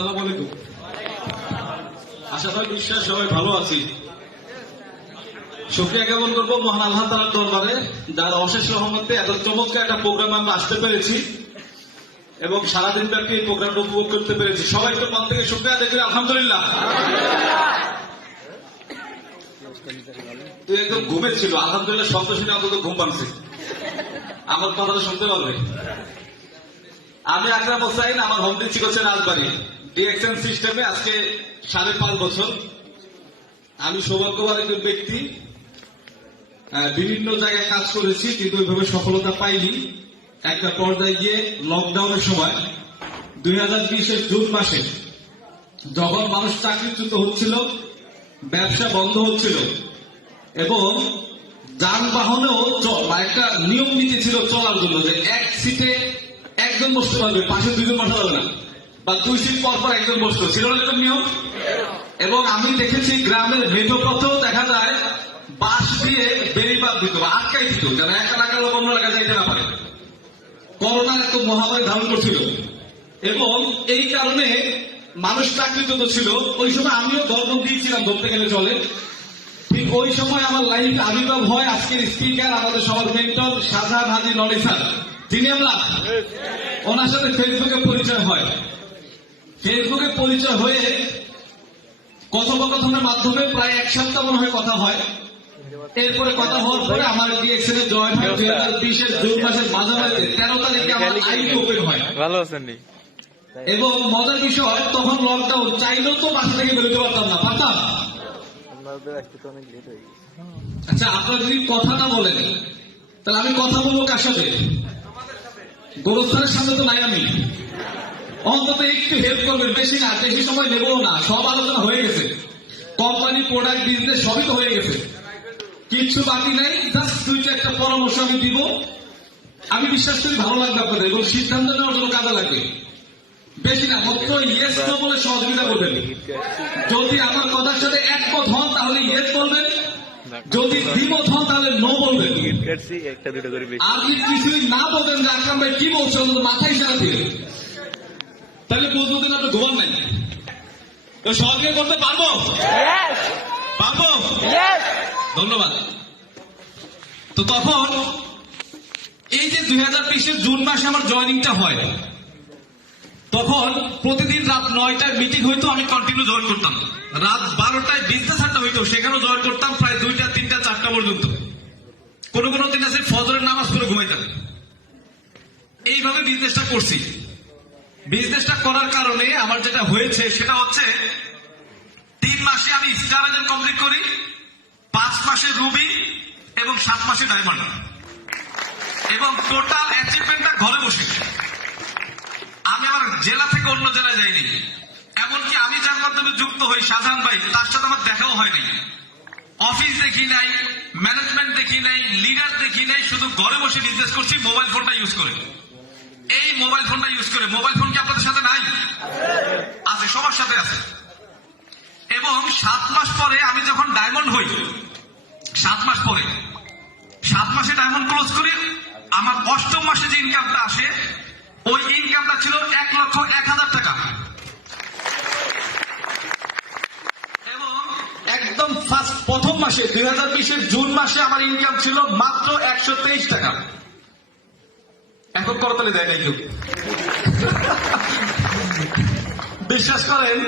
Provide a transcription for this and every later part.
আসসালামু আলাইকুম। আশা করি বিশ্বাস সবাই ভালো আছি। শুকরিয়া জ্ঞাপন করবো মহান আল্লাহ তাআলার দরবারে, যার অশেষ রহমতে এত চমৎকার একটা প্রোগ্রাম আমরা আসতে পেরেছি এবং সারাদিন ব্যাপী এই প্রোগ্রামটা উপভোগ করতে পেরেছি। সবাই তো মন থেকে শুকরিয়া দেখবেন আলহামদুলিল্লাহ। তুই একদম ঘুমেছিল, আলহামদুলিল্লাহ শব্দ শুনে অন্তত ঘুম পাচ্ছে, আমার কথাটা শুনতে পারবে। আমি আকরাম হোসাইন, আমার হোম ডিস্ট্রিক্ট হচ্ছে রাজবাড়ী। ডিএক্সএন সিস্টেমে আজকে 5.5 বছর। আমি সৌভাগ্যবান একজন ব্যক্তি, বিভিন্ন জায়গায় কাজ করেছি কিন্তু ওইভাবে সফলতা পাইনি। একটা পর্যায়ে গিয়ে লকডাউনের সময় 2020-এর জুন মাসে যখন মানুষ চাকরিচ্যুত হচ্ছিল, ব্যবসা বন্ধ হচ্ছিল এবং যানবাহনেও একটা নিয়ম নীতি ছিল চলার জন্য, যে এক সিটে একজন বসতে পারবে, পাশে দুজন বসা যাবে না, বা 2 সিট পর পর একজন বসতে ছিল না এরকম নিয়ম। এবং আমি দেখেছি গ্রামের মেঠো পথেও দেখা যায় বাঁশ দিয়ে বেড়িবাঁধ দিত বা আটকাই দিত, যেন এক এলাকার লোক অন্য এলাকায় যাইতে না পারে। করোনার একটা মহামারী ধারণ করছিল এবং এই কারণে মানুষ চাকরিচ্যুত ছিল। ওই সময় আমিও ধর্ম দিয়েছিলাম, ধরতে গেলে চলে। ঠিক ওই সময় আমার লাইফ আবির্ভাব হয় আজকের স্পিকার, আমাদের সবার মেন্টর শাহজাহান হাজী ননি স্যার, যিনি আমরা ওনার সাথে ফেসবুকে পরিচয় হয়। ফেসবুকে পরিচয় হয়ে কথোপকথনের মাধ্যমে প্রায় 1 সপ্তাহ মনে হয় কথা হয়। এরপরে কথা হওয়ার পরে আমার ডিএক্সএন এ জয়েন হয় 2020-এর জুন মাসের মাঝামাঝি 13 তারিখে আমার আইডি ওপেন হয়। ভালো আছেন এবং মজার বিষয়, তখন লকডাউন, চাইলেও তো বাসা থেকে বেরোতে পারতাম না, পারতাম? আচ্ছা, আপনারা যদি কথা না বলেন তাহলে আমি কথা বলবো কার সাথে? গোরস্থানের সামনে তো নাই আমি। অন্তত একটু হেল্প করবেন, বেশি না, বেশি সময় নেবো না। সব আলোচনা হয়ে গেছে, কোম্পানি, প্রোডাক্ট, বিজনেস সবই তো হয়ে গেছে, কিচ্ছু বাকি নাই। জাস্ট 2-4টা পরামর্শ আমি দিব। আমি বিশ্বাস করি ভালো লাগবে আপনাদের এবং সিদ্ধান্ত নেওয়ার জন্য কাজে লাগবে। বেশি না, মাত্র ইয়েস নো বলে সহযোগিতা করবেন। যদি আমার কথার সাথে একমত হন তাহলে ইয়েস বলবেন, যদি দ্বিমত হন তাহলে নো বলবেন। আর যদি কিছুই না বলবেন যে আকরাম ভাই কি বলছে, মাথায় ইশারা দিয়ে, তাহলে বুঝবো দিন আপনি ঘুমান নাই। তো সহযোগিতা করতে পারবো? পারবো। ধন্যবাদ। তো তখন এই যে 2020-এর জুন মাসে আমার জয়েনিংটা হয়, তখন প্রতিদিন রাত 9টায় মিটিং হইতো, আমি কন্টিনিউ জয়েন করতাম। রাত 12টায় বিজনেস আড্ডা হইতো, সেখানেও জয়েন করতাম প্রায় 2টা, 3টা, 4টা পর্যন্ত। কোন কোন দিন আছে ফজরের নামাজ পড়ে ঘুমাইতাম। এইভাবে বিজনেসটা করছি। বিজনেসটা করার কারণে আমার যেটা হয়েছে সেটা হচ্ছে 3 মাসে আমি স্টার এজেন্ট কমপ্লিট করি, 5 মাসে রুবি এবং 7 মাসে ডায়মন্ড, এবং টোটাল অ্যাচিভমেন্টটা ঘরে বসে। আমি আমার জেলা থেকে অন্য জেলায় যাইনি। এমনকি আমি যার মাধ্যমে যুক্ত হই, শাহজাহান ভাই, তার সাথে আমার দেখাও হয়নি। অফিস দেখি নাই, ম্যানেজমেন্ট দেখি নাই, লিডার দেখি নাই, শুধু ঘরে বসে বিজনেস করছি মোবাইল ফোনটা ইউজ করে। এই মোবাইল ফোনটা ইউজ করে, মোবাইল ফোন কি আপনাদের সাথে নাই? আছে, সবার সাথে আছে। এবং 7 মাস পরে আমি যখন ডায়মন্ড হই, 7 মাস পরে, 7 মাসে ডায়মন্ড ক্লোজ করি, আমার 8ম মাসে যে ইনকামটা আসে, ওই ইনকামটা ছিল 1,01,000 টাকা। এবং একদম প্রথম মাসে 2020-এর জুন মাসে আমার ইনকাম ছিল মাত্র 123 টাকা। এখন করতালে দেয় নাই কেউ। বিশ্বাস করেন,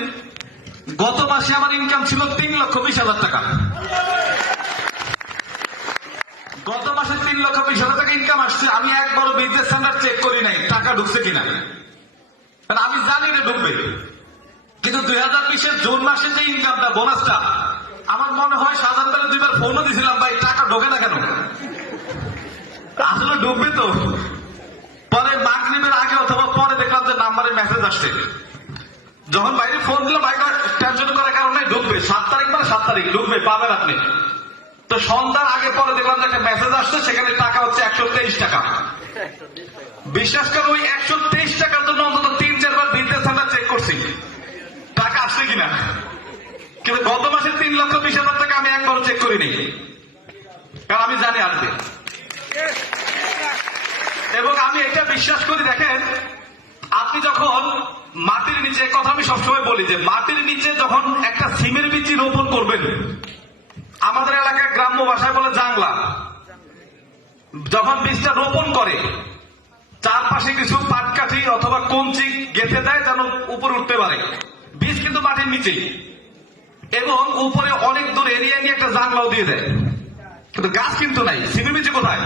গত মাসে আমার ইনকাম ছিল 3,20,000 টাকা। গত মাসে 3,20,000 টাকা ইনকাম আসছে। আমি একবারও বিজনেস সেন্টার চেক করি নাই টাকা ঢুকছে কিনা, কারণ আমি জানি না ঢুকবে। কিন্তু 2020-এর জুন মাসে যে ইনকামটা, বোনাসটা, আমার মনে হয় সাধারণ 2বার ফোনও দিয়েছিলাম, ভাই টাকা ঢোকে না কেন? আসলে ঢুকবে তো। পরে মাগরিবের আগে অথবা পরে দেখলাম যে নাম্বারে মেসেজ আসছে। যখন বাইরে ফোন দিল, ভাই টেনশন করার কারণে ঢুকবে 7 তারিখ, মানে 7 তারিখ ঢুকবে, পাবেন আপনি। তো সন্ধ্যার আগে পরে দেখলাম যে একটা মেসেজ আসছে, সেখানে টাকা হচ্ছে 123 টাকা। বিশ্বাস করে ওই 123 টাকার জন্য অন্তত 3-4 বার বিজনেস সেন্টার চেক করছি টাকা আসছে কিনা। কিন্তু গত মাসে 3,20,000 টাকা আমি একবারও চেক করিনি, কারণ আমি জানি আসবে। এবং আমি এটা বিশ্বাস করি, দেখেন, আপনি যখন মাটির নিচে, কথা আমি সবসময় বলি যে মাটির নিচে যখন একটা সিমের বীজ রোপণ করবেন, আমাদের এলাকায় গ্রাম্য ভাষায় বলে জাংলা, যখন বীজটা রোপণ করে চারপাশে কিছু পাটকাঠি অথবা কঞ্চি গেঁথে দেয় যেন উপরে উঠতে পারে। বীজ কিন্তু মাটির নিচেই, এবং উপরে অনেক দূর এরিয়া নিয়ে একটা জাংলাও দিয়ে দেয়, কিন্তু গাছ কিন্তু নাই। সিমের বীজ কোথায়?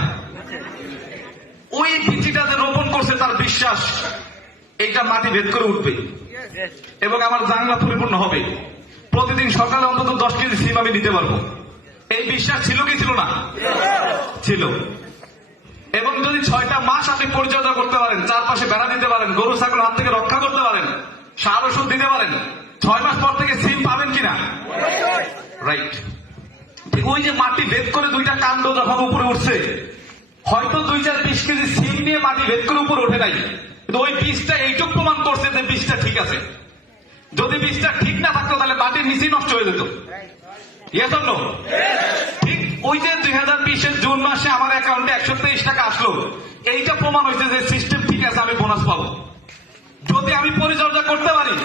ওই বীজটা যে রোপণ করছে তার বিশ্বাস এইটা মাটি ভেদ করে উঠবে এবং আমার জাংলা পরিপূর্ণ হবে। প্রতিদিন সকালে অন্তত 10 কেজি সিম আমি দিতে পারবো। এই বিশ্বাস ছিল কি ছিল না? ছিল। এবং যদি 6টা মাস আপনি পরিচর্যা করতে পারেন, চারপাশে বেড়া দিতে পারেন, গরু ছাগল হাত থেকে রক্ষা করতে পারেন, সার ওষুধ দিতে পারেন, 6 মাস পর থেকে সিম পাবেন কিনা? রাইট। ওই যে মাটি ভেদ করে 2টা কাণ্ড যখন উপরে উঠছে, হয়তো 2-20 কেজি সিম নিয়ে মাটি ভেদ করে উপরে ওঠে নাই, কিন্তু ওই বীজটা এইটুকু প্রমাণ করছে যে বীজটা ঠিক আছে। যদি বীজটা ঠিক না থাকতো তাহলে মাটির নিচেই নষ্ট হয়ে যেত। Yes or no? ঠিক ওই যে 2020-এর জুন মাসে আমার অ্যাকাউন্টে 123 টাকা আসলো, এইটা প্রমাণ হয়েছে যে সিস্টেম ঠিক আছে, আমি বোনাস পাবো। যদি আমি পরিচর্যা করতে পারি,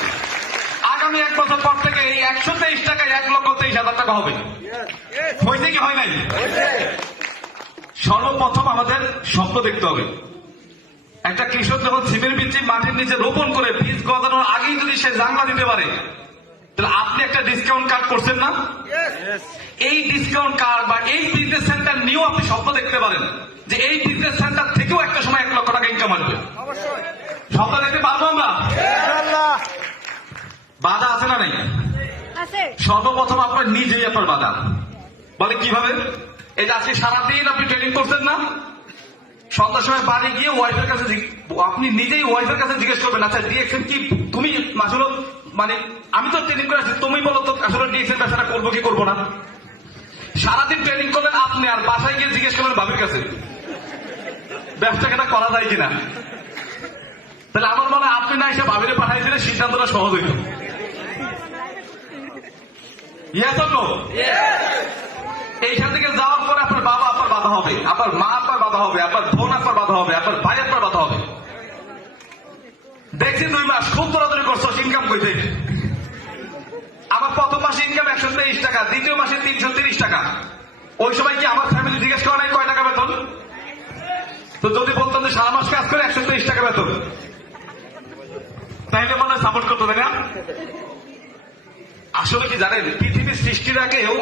আগামী 1 বছর পর থেকে এই 123 টাকায় 1,23,000 টাকা হবে। হয়েছে কি হয় নাই? সর্বপ্রথম আমাদের স্বপ্ন দেখতে হবে। একটা কৃষক যখন সিমের বীজ মাটির নিচে রোপণ করে বীজ গজানোর আগেই যদি সে জাংলা দিতে পারে, তাহলে আপনি একটা ডিসকাউন্ট কার্ড করছেন না? এই ডিসকাউন্ট কার্ড বা এই বিজনেস সেন্টার নিয়েও আপনি স্বপ্ন দেখতে পারেন যে এই বিজনেস সেন্টার থেকেও একটা সময় 1 লক্ষ টাকা ইনকাম আসবে। স্বপ্ন দেখতে পারবো আমরা? বাধা আছে না নাই? সর্বপ্রথম আপনার নিজেই আপনার বাধা। বলে কিভাবে? এই যে আজকে সারাদিন আপনি ট্রেনিং করছেন না, সন্ধ্যার সময় বাড়ি গিয়ে ওয়াইফের কাছে আপনি নিজেই ওয়াইফের কাছে জিজ্ঞেস করবেন, আচ্ছা ডিএক্সএন কি তুমি আসলে, মানে আমি তো ট্রেনিং করে আসছি, তুমি বলো তো আসলে ডিএক্সএন ব্যবসাটা করবো কি করবো না। সারাদিন ট্রেনিং করবেন আপনি, আর বাসায় গিয়ে জিজ্ঞেস করবেন ভাবির কাছে ব্যবসাটা করা যায় কিনা। তাহলে আমার মনে হয় আপনি না এসে ভাবিরে পাঠাই দিলে সিদ্ধান্তটা সহজ হইত। Yes or no? এইখান থেকে যাওয়ার পরে আপনার বাবা আপনার বাধা হবে, আপনার মা আপনার বাধা হবে, আপনার বোন আপনার বাধা হবে, আপনার ভাই আপনার বাধা হবে। দেখছি 2 মাস খুব দৌড়াদৌড়ি করছো ইনকাম করতে। আমার প্রথম মাসে ইনকাম 123 টাকা, দ্বিতীয় মাসে 330 টাকা। ওই সময় কি আমার ফ্যামিলি জিজ্ঞেস করা নাই কয় টাকা বেতন? তো যদি বলতাম যে সারা মাস কাজ করে 123 টাকা বেতন, তাইলে মনে হয় সাপোর্ট করতো, তাই না? আসলে কি জানেন, পৃথিবীর সৃষ্টির আগেও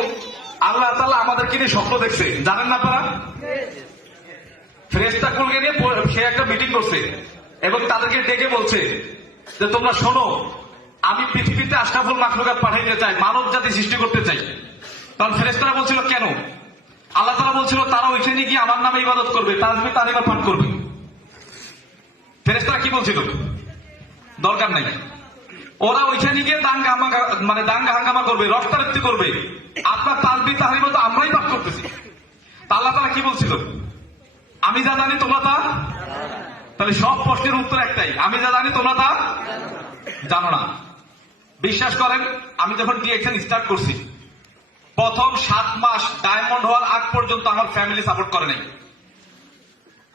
আল্লাহ তাআলা আমাদেরকে নিয়ে স্বপ্ন দেখছে, জানেন না আপনারা? ফেরেশতা কুলকে নিয়ে সে একটা মিটিং করছে এবং তাদেরকে ডেকে বলছে যে তোমরা শোনো, আমি পৃথিবীতে আশরাফুল মাখলুকাত পাঠাইতে চাই, মানব জাতি সৃষ্টি করতে চাই। তখন ফেরেশতারা বলছিল কেন? আল্লাহ তাআলা বলছিল তারা ওইখানে গিয়ে আমার নামে ইবাদত করবে, তাসবিহ তাহলিল পাঠ করবে। ফেরেশতারা কি বলছিল? দরকার নাই, ওরা ওইখানে গিয়ে দাঙ্গা হাঙ্গামা করবে, রক্তারক্তি করবে, আপনার তাসবিহ তাহলিল তো আমরাই পাঠ করতেছি। আল্লাহ তাআলা কি বলছিল? আমি যা জানি তোমরা তা। তাহলে সব প্রশ্নের উত্তর একটাই, আমি যা জানি তোমরা তা জানো না। বিশ্বাস করেন, আমি যখন ডিএক্সএন স্টার্ট করছি, প্রথম 7 মাস ডায়মন্ড হওয়ার আগ পর্যন্ত আমার ফ্যামিলি সাপোর্ট করে নাই।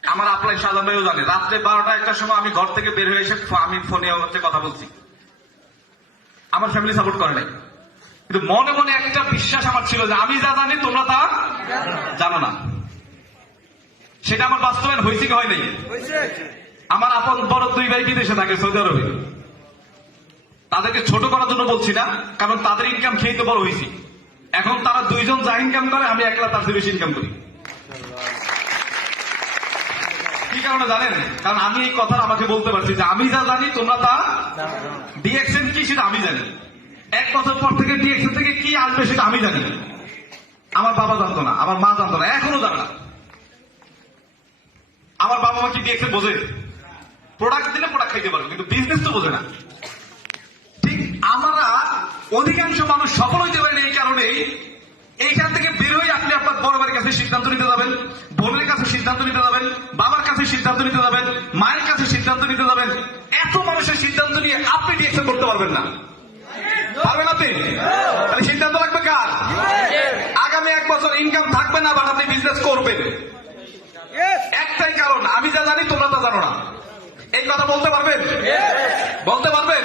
আমার আপনার সাজান ভাইও জানে, রাত্রে 12টা-1টার সময় আমি ঘর থেকে বের হয়ে এসে আমি ফোনে হচ্ছে কথা বলছি, আমার ফ্যামিলি সাপোর্ট করে নাই। কিন্তু মনে মনে একটা বিশ্বাস আমার ছিল যে আমি যা জানি তোমরা তা জানো না। সেটা আমার বাস্তবায়ন হয়েছে কি হয় নাই? আমার আপন বড় 2 ভাই বিদেশে থাকে, সৌদি আরবে। তাদেরকে ছোট করার জন্য বলছি না, কারণ তাদের ইনকাম খেয়ে তো বড় হয়েছি। এখন তারা 2 জন যা ইনকাম করে, আমি একলা তার চেয়ে বেশি ইনকাম করি। কি কারণে জানেন? কারণ আমি এই কথা আমাকে বলতে পারছি যে আমি যা জানি তোমরা তা। ডিএক্সএন কি সেটা আমি জানি। 1 বছর পর থেকে ডিএক্সএন থেকে কি আসবে সেটা আমি জানি। আমার বাবা জানতো না, আমার মা জানতো না, এখনো জানে না। আমার বাবা মা কি ডিএক্সএন বোঝে? প্রোডাক্ট দিলে প্রোডাক্ট খাইতে পারবে, কিন্তু বিজনেস তো বোঝে না। ঠিক আমরা অধিকাংশ মানুষ সফল হইতে পারেন এই কারণেই, এইখান থেকে বের হয়ে আপনি আপনার বড় ভাইয়ের কাছে সিদ্ধান্ত নিতে যাবেন, বোনের কাছে সিদ্ধান্ত নিতে যাবেন, বাবার কাছে সিদ্ধান্ত নিতে যাবেন, মায়ের কাছে সিদ্ধান্ত নিতে যাবেন। এত মানুষের সিদ্ধান্ত নিয়ে আপনি ডিএক্সএন করতে পারবেন না। পারবেন আপনি? তাহলে সিদ্ধান্ত লাগবে কার? আগামী 1 বছর ইনকাম থাকবে না, বাট আপনি বিজনেস করবেন। একটাই কারণ, আমি যা জানি তোমরা তা জানো না। এই কথা বলতে পারবেন? বলতে পারবেন?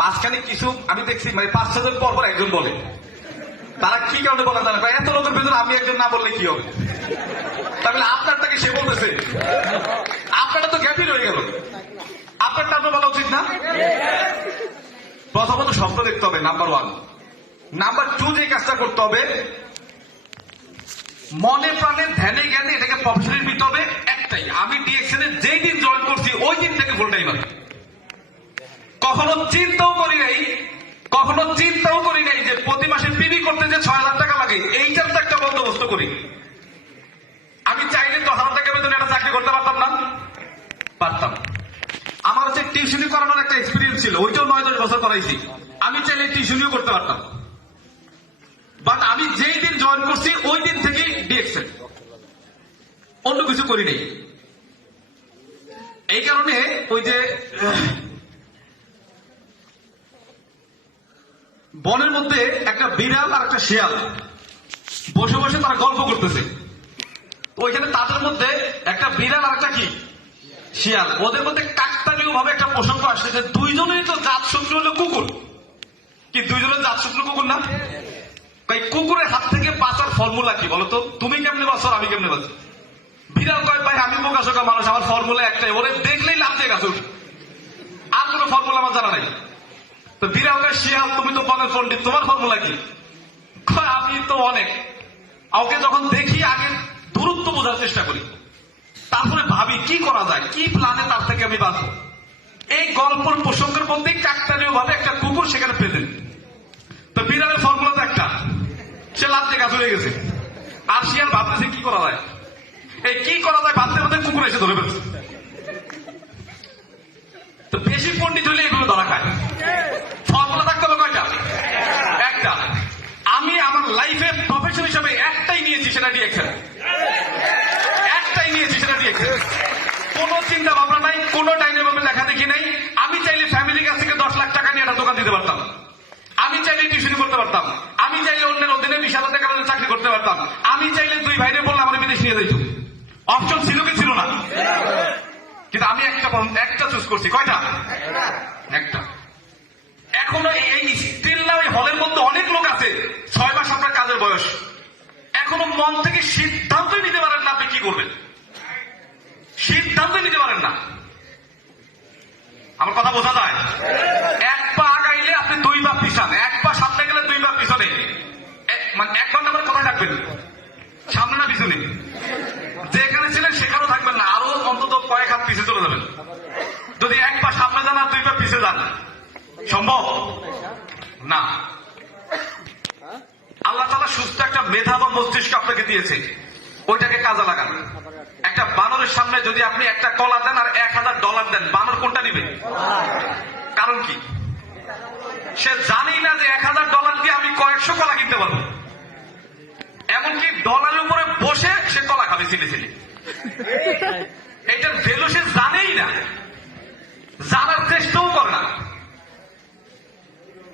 মাঝখানে কিছু আমি দেখছি মানে 5-6 জন পর পর একজন বলে, তারা কি কারণে বলা জানে? এত লোকের ভেতরে আমি একজন না বললে কি হবে? তাহলে আপনারটাকে সে বলতেছে, আপনারটা তো গ্যাপই রয়ে গেল, আপনারটা আপনার বলা উচিত না? প্রথমত স্বপ্ন দেখতে হবে, নাম্বার 1। নাম্বার 2 যে কাজটা করতে হবে, মনে প্রাণে ধ্যানে জ্ঞানে এটাকে প্রফেশনাল নিতে হবে। একটাই, আমি ডিএক্সএন এ যেই দিন জয়েন করছি ওই দিন থেকে ফুল টাইম আছে। কখনো চিন্তাও করি নাই যে প্রতি মাসে পিবি করতে যে 6,000 টাকা লাগে এইটার তো একটা বন্দোবস্ত করি। আমি চাইলে 10,000 টাকা বেতনে একটা চাকরি করতে পারতাম না? পারতাম। আমার হচ্ছে টিউশনি করানোর একটা এক্সপিরিয়েন্স ছিল, ওইটাও 9-10 বছর করাইছি। আমি চাইলে টিউশনিও করতে পারতাম, বাট আমি যেই দিন জয়েন করছি ওই দিন থেকেই ডিএক্সএন, অন্য কিছু করি নাই। এই কারণে ওই যে বনের মধ্যে একটা বিড়াল আর একটা শিয়াল বসে বসে তারা গল্প করতেছে। ওইখানে তাদের মধ্যে একটা বিড়াল আর একটা কি শিয়াল, ওদের মধ্যে কাকতালীয় ভাবে একটা প্রসঙ্গ আসছে যে দুইজনেরই তো জাত শত্রু হলো কুকুর। কি দুইজনের জাত শত্রু কুকুর না? এই কুকুরের হাত থেকে বাঁচার ফর্মুলা কি বলতো? তুমি কেমনে বাঁচো, আমি কেমনে বাঁচি? বিড়াল কয় ভাই আমি বোকাশোকা মানুষ, আমার ফর্মুলা একটাই, ওরে দেখলেই লাভ দিয়ে গেছে, আর কোনো ফর্মুলা আমার জানা নাই। তো বিড়াল কয় শিয়াল তুমি তো বনের পণ্ডিত, তোমার ফর্মুলা কি? কয় আমি তো অনেক, ওকে যখন দেখি আগে দূরত্ব বোঝার চেষ্টা করি, তারপরে ভাবি কি করা যায়, কি প্ল্যানে তার থেকে আমি বাঁচবো। এই গল্পের প্রসঙ্গের মধ্যে কাকতালীয় ভাবে একটা কুকুর সেখানে প্রেজেন্ট। তো বিড়ালের ফর্মুলা তো একটা, সে লাভ দিয়ে গাছ হয়ে গেছে। আর শিয়াল ভাবতেছে কি করা যায়, এই কি করা যায় ভাবতে ভাবতে কুকুর এসে ধরে ফেলছে। তো বেশি পণ্ডিত হলে এগুলো ধরা খায়। ফর্মুলা থাকতে হবে কয়টা? একটা। আমি আমার লাইফে প্রফেশন হিসাবে একটাই নিয়েছি, সেটা ডিএক্সএন। একটাই নিয়েছি, সেটা ডিএক্সএন। কোনো চিন্তা ভাবনা নাই, কোনো টাইমের ভাবে দেখা দেখি নাই। আমি চাইলে ফ্যামিলির কাছ থেকে 10 লাখ টাকা নিয়ে একটা দোকান দিতে পারতাম, আমি চাইলে টিউশনি করতে পারতাম, আমি চাইলে অন্যের অধীনে 20,000 টাকা চাকরি করতে পারতাম, আমি চাইলে 2 ভাইরে বললে আমার বিদেশ নিয়ে যাইত। অপশন ছিল কি ছিল না? কিন্তু আমি একটা চুজ করছি। কয়টা? একটা। এখনো এই স্টিল না ওই হলের মধ্যে অনেক লোক আছে, 6 মাস আপনার কাজের বয়স, এখনো মন থেকে সিদ্ধান্তই নিতে পারেন না আপনি কি করবেন, সিদ্ধান্তই নিতে পারেন না। আমার কথা বোঝা যায়? এক পা আগাইলে আপনি 2 পা পিছান, এক পা সামনে গেলে 2 পা পিছনে। মানে 1 ঘন্টা পরে কোথায় থাকবেন? সামনে না পিছনে? যেখানে ছিলেন সেখানেও থাকবেন না, আরো অন্তত কয়েক হাত পিছিয়ে চলে যাবেন। যদি 1 পা সামনে যান আর 2 পা পিছিয়ে যান, সম্ভব না। আল্লাহ তাআলা সুস্থ একটা মেধা বা মস্তিষ্ক আপনাকে দিয়েছে, ওইটাকে কাজে লাগান। একটা বানরের সামনে যদি আপনি একটা কলা দেন আর $1,000 দেন, বানর কোনটা নিবে? কারণ কি? সে জানেই না যে $1,000 দিয়ে আমি কয়েকশো কলা কিনতে পারবো। এমনকি ডলারের উপরে বসে সে কলা খাবে ছিলে ছিলে। এটার ভ্যালু সে জানেই না, জানার চেষ্টাও করে না।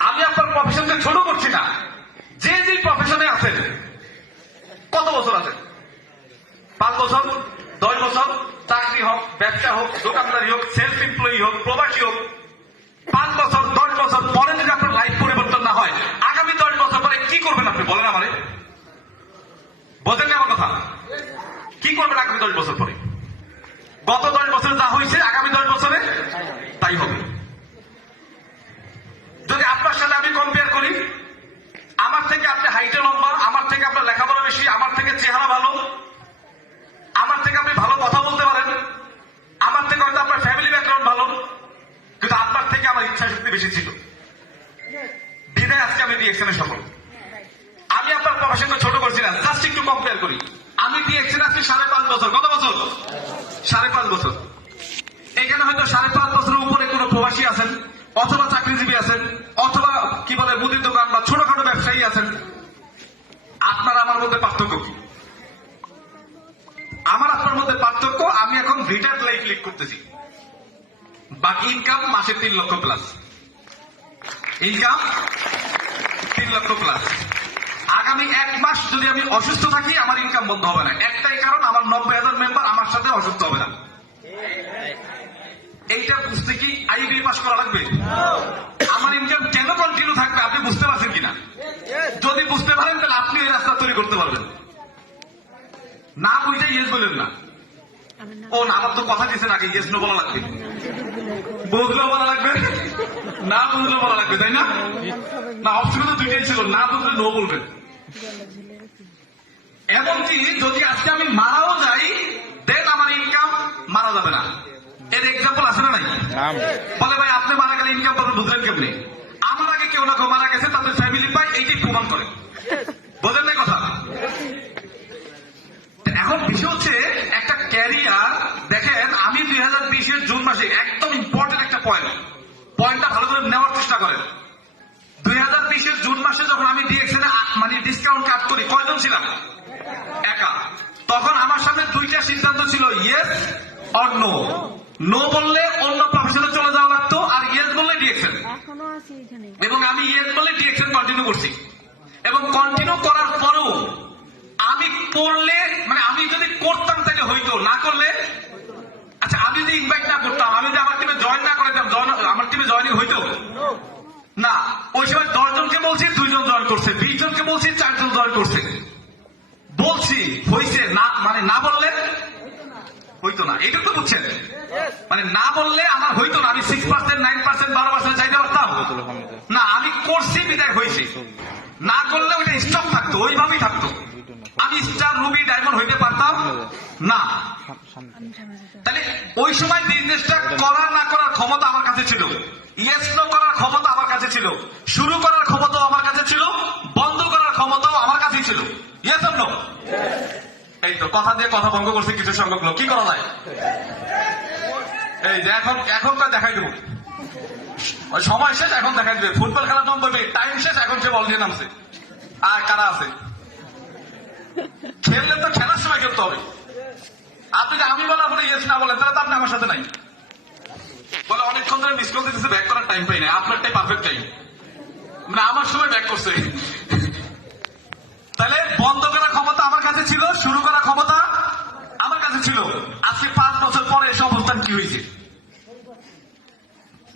আমি আপনার প্রফেশনকে ছোট করছি না, যে যে প্রফেশনে আছেন, কত বছর আছেন? 5 বছর, 10 বছর, চাকরি হোক, ব্যবসা হোক, দোকানদারি হোক, সেলফ এমপ্লয়ি হোক, প্রবাসী হোক, 5 বছর 10 বছর পরে যদি আপনার লাইফ পরিবর্তন না হয়, আগামী 10 বছর পরে কি করবেন আপনি বলেন আমারে? বোঝেন না আমার কথা? কি করবেন আগামী 10 বছর পরে? গত 10 বছরে যা হয়েছে আগামী 10 বছরে তাই হবে। যদি আপনার সাথে আমি কম্পেয়ার করি, আমার থেকে আপনি হাইটে লম্বা, আমার থেকে আপনার লেখাপড়া বেশি, আমার থেকে চেহারা ভালো, আমার থেকে আপনি ভালো কথা বলতে পারেন, আমার থেকে হয়তো আপনার ফ্যামিলি ব্যাকগ্রাউন্ড ভালো, কিন্তু আপনার থেকে আমার ইচ্ছা শক্তি বেশি ছিল। বিদায় আজকে আমি ডিএক্সএন সফল। আমি আপনার প্রফেশনকে ছোট করছি না, জাস্ট একটু কম্পেয়ার করি। আমি ডিএক্সএন আজকে 5.5 বছর। কত বছর? 5.5 বছর। এখানে হয়তো 5.5 বছরের উপরে কোনো প্রবাসী আছেন, অথবা চাকরিজীবী আছেন, অথবা কি বলে মুদির দোকান বা ছোটখাটো ব্যবসায়ী আছেন। আপনার আমার মধ্যে পার্থক্য কি? আমার আপনার মধ্যে পার্থক্য, আমি এখন রিটায়ার্ড লাইফ লিড করতেছি, বাকি ইনকাম মাসে 3 লক্ষ প্লাস। ইনকাম 3 লক্ষ প্লাস। আগামী 1 মাস যদি আমি অসুস্থ থাকি, আমার ইনকাম বন্ধ হবে না। একটাই কারণ, আমার 90,000 মেম্বার আমার সাথে অসুস্থ হবে না। এইটা বুঝতে কি আইবি পাস করা লাগবে? আমার ইনকাম কেন কন্টিনিউ থাকবে আপনি বুঝতে পারছেন কিনা? যদি বুঝতে পারেন তাহলে আপনি এই রাস্তা তৈরি করতে পারবেন। না বুঝে ইয়েস বলেন না। ও না, আমার তো কথা দিয়েছেন আগে ইয়েস নো বলা লাগবে। বুঝলেও বলা লাগবে, না বুঝলেও বলা লাগবে, তাই না? না, অপশন তো দুইটাই ছিল, না বুঝলে নো বলবেন। এমনকি যদি আজকে আমি মারাও যাই দেন আমার ইনকাম মারা যাবে না। এর এক্সাম্পল আছে না নাই? বলে ভাই আপনি মারা গেলে ইনকাম পাবেন, বুঝলেন কেমনি? আমার আগে কেউ না কেউ মারা গেছে, তাদের ফ্যামিলি পাই, এইটাই প্রমাণ করে। বোঝেন না কথা? এখন বিষয় হচ্ছে একটা ক্যারিয়ার। দেখেন আমি 2020 জুন মাসে একদম ইম্পর্টেন্ট একটা পয়েন্টটা ভালো করে নেওয়ার চেষ্টা করেন। 2020 জুন মাসে যখন আমি ডিএক্সএন মানে ডিসকাউন্ট কাট করি, কয়জন ছিলাম? একা। তখন আমার সামনে দুইটা সিদ্ধান্ত ছিল, ইয়েস অর নো। নো বললে অন্য প্রফেশনে চলে যাওয়া লাগতো, আর ইয়েস বললে ডিএক্সএন। এবং আমি ইয়েস বলে ডিএক্সএন কন্টিনিউ করছি। এবং কন্টিনিউ করার পরেও আমি করলে মানে আমি যদি করতাম তাহলে হইতো, না করলে আচ্ছা আমি যদি ইনভাইট না করতাম, আমি যদি আমার টিমে জয়েন না করতাম, আমার টিমে জয়েনিং হইতো না। ওই সময় 10 জনকে বলছি 2 জন জয়েন করছে, 20 জনকে বলছি 4 জন জয়েন করছে। বলছি হয়েছে না, মানে না বললে হইতো না। এটা তো বুঝছেন? মানে না বললে আমার হইতো না। আমি 6%, 9%, 12% চাইতে পারতাম না। আমি করছি বিদায় হয়েছে। না করলে ওইটা স্টপ থাকতো, ওইভাবেই থাকতো। আমি স্টার, রুবি, ডায়মন্ড হইতে পারতাম না। তাহলে ওই সময় বিজনেসটা করার না করার ক্ষমতা আমার কাছে ছিল, ইয়েস নো করার ক্ষমতা আমার কাছে ছিল, শুরু করার ক্ষমতাও আমার কাছে ছিল, বন্ধ করার ক্ষমতাও আমার কাছেই ছিল। Yes or no? এই তো কথা দিয়ে কথা ভঙ্গ করছে কিছু সংখ্যক লোক। কি করা যায়? এই যে এখন তো দেখাই দেবো, ওই সময় শেষ, এখন দেখাই দেবে। ফুটবল খেলার নম্বর টাইম শেষ, এখন সে বল দিয়ে নামছে। আর কারা আছে? খেললে তো খেলার সময় খেলতে হবে। আপনি যে আমি বলার পরে ইয়েস না বলেন তাহলে তো আপনি আমার সাথে নাই। বলে অনেকক্ষণ ধরে মিস কল দিতেছে, ব্যাক করার টাইম পাই না। আপনারটাই পারফেক্ট টাইম, মানে আমার সময় ব্যাক করছে। তাহলে বন্ধ করার ক্ষমতা আমার কাছে ছিল, শুরু করার ক্ষমতা আমার কাছে ছিল। আজকে 5 বছর পরে এসে অবস্থান কি হয়েছে?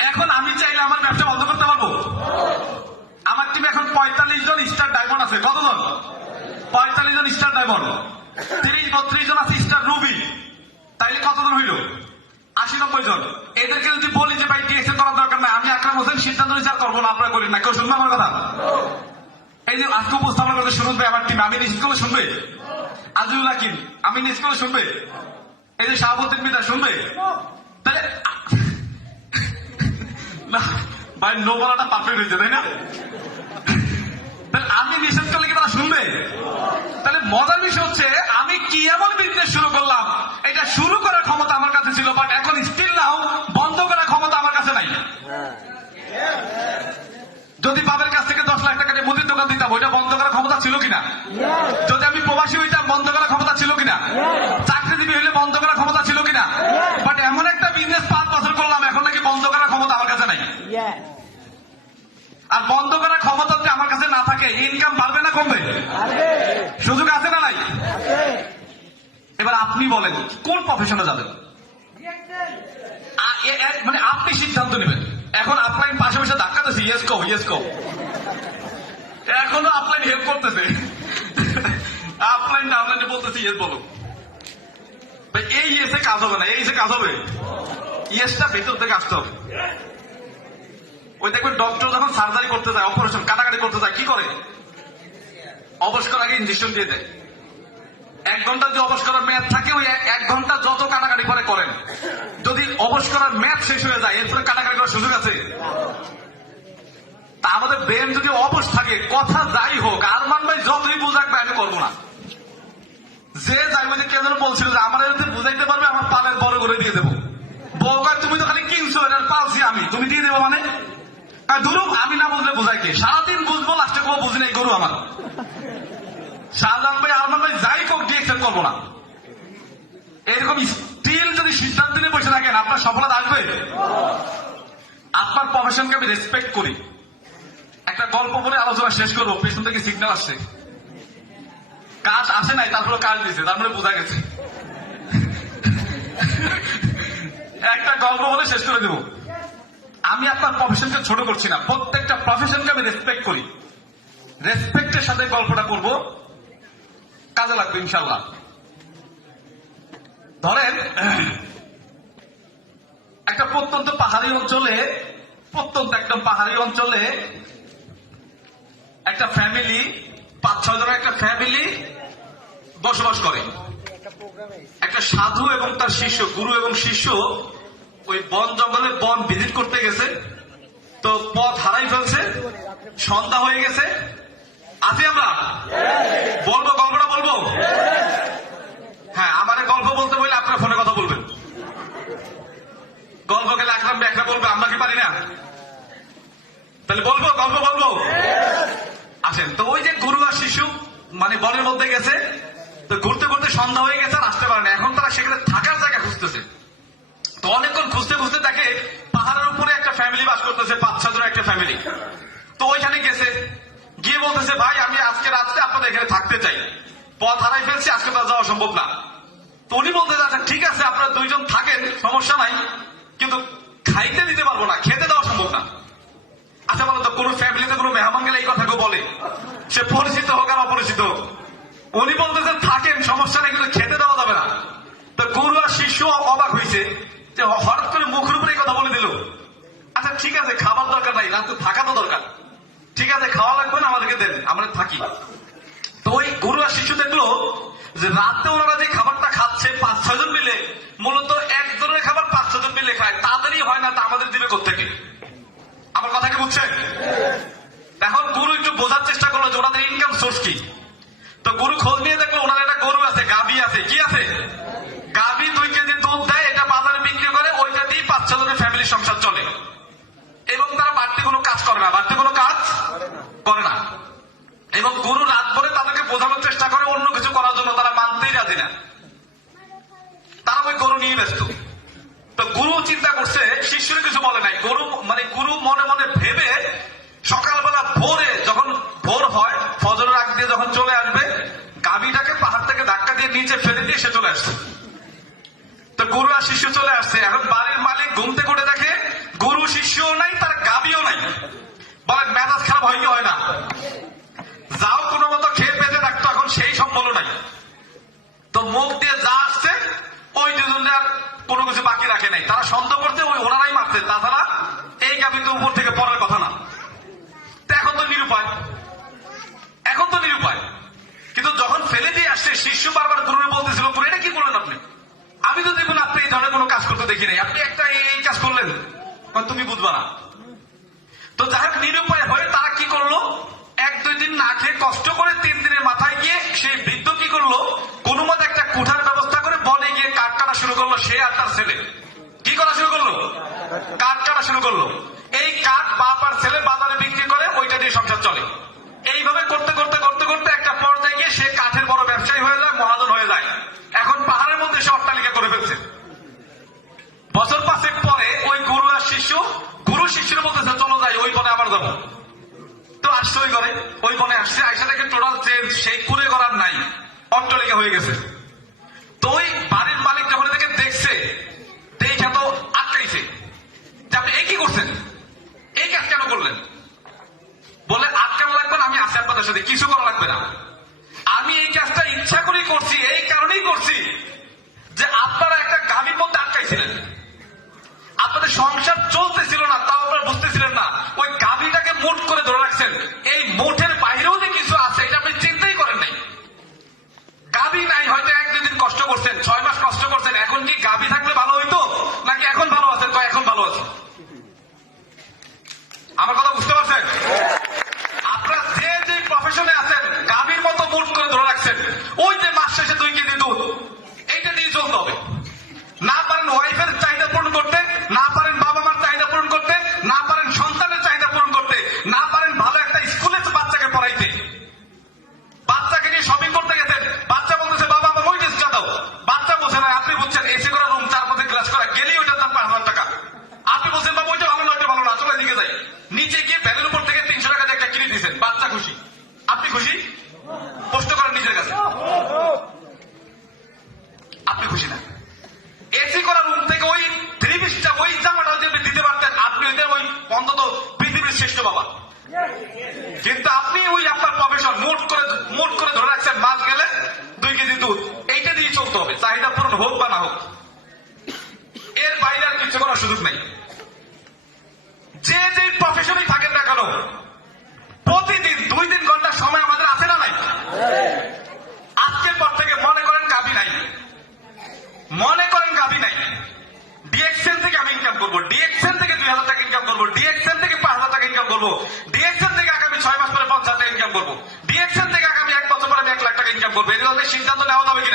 এখন আমি চাইলে আমার ব্যবসা বন্ধ করতে পারবো? আমার টিমে এখন 45 জন স্টার ডায়মন্ড আছে। কতজন? 45 জন স্টার ডায়মন্ড। 30-32 জন আছে স্টার রুবি। তাইলে কতজন হইল? 80-90 জন। এদেরকে যদি বলি যে ভাই ডিএক্সএন করার দরকার নাই, আমি আকরাম হোসেন সিদ্ধান্ত বিচার করবো না, আপনারা করেন না, কেউ শুনবে আমার কথা? এই যে আজকে উপস্থাপনা করতে শুনবে আমার টিমে, আমি নিজ করে শুনবে? আজিউল হাকিম আমি নিজ করে শুনবে? এই যে শাহাবুদ্দিন মিদা শুনবে? তাহলে না ভাই, নো বলাটা পারফেক্ট হয়েছে, তাই না? তাহলে আমি নিষেধ করলে কি তারা শুনবে? তাহলে মজার বিষয় হচ্ছে আমি কি এমন বিজনেস শুরু করলাম, এটা শুরু করার ক্ষমতা আমার কাছে ছিল, বাট এখন স্টিল নাও বন্ধ করার ক্ষমতা আমার কাছে নাই। যদি বাবার কাছ থেকে 10 লাখ টাকা দিয়ে মুদির দোকান দিতাম, ওইটা বন্ধ করার ক্ষমতা ছিল কিনা? যদি আমি প্রবাসী হইতাম, বন্ধ করার ক্ষমতা ছিল কিনা? চাকরিজীবী হইলে বন্ধ করার ক্ষমতা ছিল কিনা? বাট এমন একটা বিজনেস 5 বছর করলাম, এখন নাকি বন্ধ করার ক্ষমতা আমার কাছে নাই। আর বন্ধ করার ক্ষমতা যদি আমার কাছে না থাকে, ইনকাম বাড়বে না কমবে? সুযোগ আছে না নাই? এবার আপনি বলেন কোন প্রফেশনে যাবেন? মানে আপনি সিদ্ধান্ত নেবেন। এখন আপলাইন পাশে পাশে ধাক্কা দিচ্ছে, ইয়েস কো ইয়েস কো। এখনো আপলাইন হেল্প করতেছে, আপলাইন ডাউনলাইনে বলতেছে ইয়েস বলো। এই ইয়েসে কাজ হবে না, এই ইয়েসে কাজ হবে। ইয়েসটা ভেতর থেকে আসতে হবে। ওই দেখবেন ডক্টর যখন সার্জারি করতে যায়, অপারেশন কাটাকাটি করতে যায়, কি করে? অবশ করার আগে ইঞ্জেকশন দিয়ে দেয়। 1 ঘন্টা যদি অবশ করার মেয়াদ থাকে, ওই 1 ঘন্টা যত কাটাকাটি করে করেন। যদি অবশ করার মেয়াদ শেষ হয়ে যায়, এরপরে কাটাকাটি করার সুযোগ আছে? তা আমাদের ব্রেন যদি অবশ থাকে, কথা যাই হোক, আরমান ভাই যতই বুঝাকবে আমি করবো না। যে যাই বলছে, কেন বলছিল যে আমার যদি বুঝাইতে পারবে আমার পালের বড় করে দিয়ে দেবো। বউ কয় তুমি তো খালি কিনছো, এটার পালছি আমি, তুমি দিয়ে দেবো মানে? ধরু আমি না বুঝলে বুঝাই কে? সারাদিন বুঝবো, লাস্টে কোনো বুঝি নাই, গরু আমার। শাহজাহান ভাই, আরমান ভাই যাই হোক ডিএক্সএন করবো না। এরকম স্টিল যদি সিদ্ধান্ত নিয়ে বসে থাকেন, আপনার সফলতা আসবে? আপনার প্রফেশনকে আমি রেসপেক্ট করি। একটা গল্প বলে আলোচনা শেষ করবো। পেছন থেকে সিগন্যাল আসছে, কাজ আসে নাই, তারপরে কাজ দিয়েছে, তারপরে বোঝা গেছে। একটা গল্প বলে শেষ করে দেব। আমি আপনার প্রফেশনকে ছোট করছি না, প্রত্যেকটা প্রফেশনকে আমি রেসপেক্ট করি। রেসপেক্টের সাথে গল্পটা করব, কাজে লাগবে ইনশাল্লাহ। ধরেন একটা প্রত্যন্ত পাহাড়ি অঞ্চলে, একদম পাহাড়ি অঞ্চলে একটা ফ্যামিলি, 5-6 জনের একটা ফ্যামিলি বসবাস করে। একটা সাধু এবং তার শিষ্য, গুরু এবং শিষ্য ওই বন জঙ্গলে বন ভিজিট করতে গেছে, তো পথ হারাই ফেলছে, সন্ধ্যা হয়ে গেছে। আছি আমরা? বলবো গল্পটা বলবো? হ্যাঁ, আমার গল্প বলতে বললে আপনার ফোনে কথা বলবেন। গল্প গেলে আকরাম ব্যাখ্যা বলবে, আমরা কি পারি না? তাহলে বলবো, গল্প বলবো? আসেন। তো ওই যে গুরু আর শিশু মানে বনের মধ্যে গেছে, তো ঘুরতে ঘুরতে সন্ধ্যা হয়ে গেছে, আর আসতে পারে না। এখন তারা সেখানে থাকার জায়গা খুঁজতেছে। তো অনেকক্ষণ খুঁজতে খুঁজতে দেখে পাহাড়ের উপরে একটা ফ্যামিলি বাস করতেছে, 5-6 জনের একটা ফ্যামিলি। তো ওইখানে গেছে, গিয়ে বলতেছে, ভাই আমি আজকে রাত্রে আপনাদের এখানে থাকতে চাই, পথ হারাই ফেলছি, আজকে তো যাওয়া সম্ভব না। তো উনি বলতে যাচ্ছেন, ঠিক আছে আপনারা 2 জন থাকেন, সমস্যা নাই, কিন্তু খাইতে দিতে পারবো না, খেতে দেওয়া সম্ভব না। আচ্ছা বলো তো, কোন ফ্যামিলিতে কোনো মেহমান গেলে এই কথা কেউ বলে? সে পরিচিত হোক আর অপরিচিত হোক। উনি বলতেছেন থাকেন, সমস্যা নেই, কিন্তু খেতে দেওয়া যাবে না। তো গুরু আর শিষ্য অবাক হয়েছে যে হঠাৎ করে মুখের উপরে এই কথা বলে দিল। আচ্ছা ঠিক আছে, খাবার দরকার নাই, রাতে থাকা তো দরকার, ঠিক আছে খাওয়া লাগবে না, আমাদেরকে দেন, আমরা থাকি। তো ওই গুরু আর শিষ্য দেখলো যে রাতে ওনারা যে খাবারটা খাচ্ছে 5-6 জন মিলে, মূলত এক ধরনের খাবার 5-6 জন মিলে খায়, তাদেরই হয় না, তা আমাদের দিবে কোত্থেকে? আমার কথা কি বুঝছেন? এখন গুরু একটু বোঝার চেষ্টা করলো যে ওনাদের ইনকাম সোর্স কি। তো গুরু খোঁজ নিয়ে দেখলো ওনার একটা গরু আছে, গাভী আছে। কি আছে? গাভী 2 কেজি দুধ দেয়, এটা বাজারে বিক্রি করে, ওইটা দিয়ে 5-6 জনের ফ্যামিলির সংসার চলে, এবং তারা বাড়তি কোনো কাজ করে না, করে না। এবং গুরু রাত ভরে তাদেরকে বোঝানোর চেষ্টা করে অন্য কিছু করার জন্য, তারা মানতেই রাজি না, তারা ওই গরু নিয়ে ব্যস্ত। তো গুরু চিন্তা করছে, শিষ্যের কিছু বলে নাই। গুরু মনে মনে ভেবে সকালবেলা ভোরে, যখন ভোর হয়, ফজরের আগ দিয়ে যখন চলে আসবে, গাভীটাকে পাহাড় থেকে ধাক্কা দিয়ে নিচে ফেলে দিয়ে সে চলে আসছে। তো গুরু আর শিষ্য চলে আসছে। এখন বাড়ির মালিক ঘুমতে করে দেখে গুরু শিষ্যও নাই, তার গাভীও নাই। বলে মেজাজ খারাপ হয় কি হয় না? যাও কোনো মতো খেয়ে বেঁচে থাকতো, এখন সেই সম্বল নাই। তো মুখ দিয়ে যা আসছে ওই দুজনের কোনো কিছু বাকি রাখে নাই। তারা সন্দেহ করতে ওই ওনারাই মারছে, তাছাড়া এই গাভী তো উপর থেকে পড়ার কথা না। তো এখন তো নিরুপায়। কিন্তু যখন ফেলে দিয়ে আসছে, শিষ্য বারবার গুরুরে বলতেছিল, গুরু এটা কি করলেন আপনি? আমি তো দেখুন আপনি এই ধরনের কোনো কাজ করতে দেখি নাই, আপনি একটা এই কাজ করলেন, তুমি বুঝবা না। তো যাই হোক, নিরুপায় হয়ে তারা কি করলো, 1-2 দিন না খেয়ে কষ্ট করে 3 দিনের মাথায় গিয়ে সেই বৃদ্ধ কি করলো, কোনো মতে একটা কুঠার ব্যবস্থা করে বনে গিয়ে কাঠ কাটা শুরু করলো। সে আর তার ছেলে কি করা শুরু করলো? কাঠ কাটা শুরু করলো। এই কাঠ বাপ আর ছেলে বাজারে বিক্রি করে, ওইটা দিয়ে সংসার চলে। এইভাবে করতে করতে করতে করতে একটা পর্যায়ে গিয়ে সে কাঠের বড় ব্যবসায়ী হয়ে যায়, মহাজন হয়ে যায়। এখন পাহাড়ের মধ্যে সে অট্টালিকা করে ফেলছে। বছর 5 পরে ওই গুরু আর শিষ্য, গুরু শিষ্যের বলতেছে চলো যাই, ওই বনে আবার যাবো। তো আসছে ওই বনে আসছে, আইসা দেখে টোটাল চেঞ্জ, সেই কুড়ে করার নাই, অট্টালিকা হয়ে গেছে। তো ওই বাড়ির মালিক যখন এটাকে দেখছে, দেখে তো আটকাইছে যে আপনি এই কি করছেন, এই কাজ কেন করলেন? বলে আটকানো লাগবে না, আমি আছি আপনাদের সাথে, কিছু করা লাগবে না। আমি এই কাজটা ইচ্ছা করেই করছি, এই কারণেই করছি যে আপনারা একটা গাভীর মধ্যে আটকাইছিলেন, আপনাদের সংসার চলতেছিল না, তাও আপনারা বুঝতেছিলেন না। ওই গাভীটাকে মুঠ করে ধরে রাখছেন, এই মুঠের বাইরেও যে কিছু আছে এটা আপনি চিন্তাই করেন নাই। গাভী নাই, হয়তো 1-2 দিন কষ্ট করছেন, 6 মাস কষ্ট করছেন, এখন কি গাভী থাকলে ভালো হইতো নাকি এখন ভালো আছেন? তো এখন ভালো আছে। আমার কথা বুঝতে পারছেন? আপনারা যে প্রফেশনে আছেন, গাভীর মতো মুঠ করে ধরে রাখছেন, ওই যে মাস শেষে 2 কেজি দুধ, এইটা দিয়ে চলতে হবে। না পারেন ওয়াইফের চাহিদা পূরণ করতে, না পারেন বাবা মার চাহিদা পূরণ করতে, না পারেন সন্তানের চাহিদা পূরণ করতে, না পারেন ভালো একটা স্কুলে বাচ্চাকে পড়াইতে। বাচ্চাকে নিয়ে শপিং করতে গেছেন, বাচ্চা বলতেছে বাবা আমার ওই ড্রেসটা দাও, বাচ্চা বলছে না, আপনি বুঝছেন এসি করা রুম, 4 গ্লাস করা, গেলেই ওইটার দাম 5,000 টাকা। আপনি বলছেন বাবা ওইটা ভালো না, ওইটা ভালো না, চলো এদিকে যাই। নিচে গিয়ে ব্যাগের উপর থেকে 300 টাকা দিয়ে একটা কিনে দিয়েছেন, বাচ্চা খুশি, আপনি খুশি? প্রশ্ন করেন নিজের কাছে, আপনি খুশি না? এসি করা রুম থেকে ওই 3 পৃথিবীর শ্রেষ্ঠ বাবা। কিন্তু আপনি ওই আপনার প্রফেশন মোট করে ধরে রাখছেন, মাস গেলে 2 কেজি দুধ, এইটা দিয়ে চলতে হবে, চাহিদা পূরণ হোক বা না হোক। এর বাইরে আর কিছু করার সুযোগ নেই। যে প্রফেশনই থাকেন না কেন, প্রতিদিন 2-3 ঘন্টা সময় আমাদের আছে না নাই? আজকের পর থেকে মনে করেন গাভী নাই, ডিএক্সএল থেকে আমি ইনকাম করবো, ডিএক্সএল থেকে 2000 টাকা ইনকাম করবো, ডিএক্সএল থেকে 5000 টাকা ইনকাম করবো, ডিএক্সএল থেকে আগামী 6 মাস পরে 50 টাকা ইনকাম করবো, ডিএক্সএল থেকে আগামী 1 বছর পরে আমি 1 লাখ টাকা ইনকাম করবো। এই ধরনের সিদ্ধান্ত নেওয়া যাবে কিনা?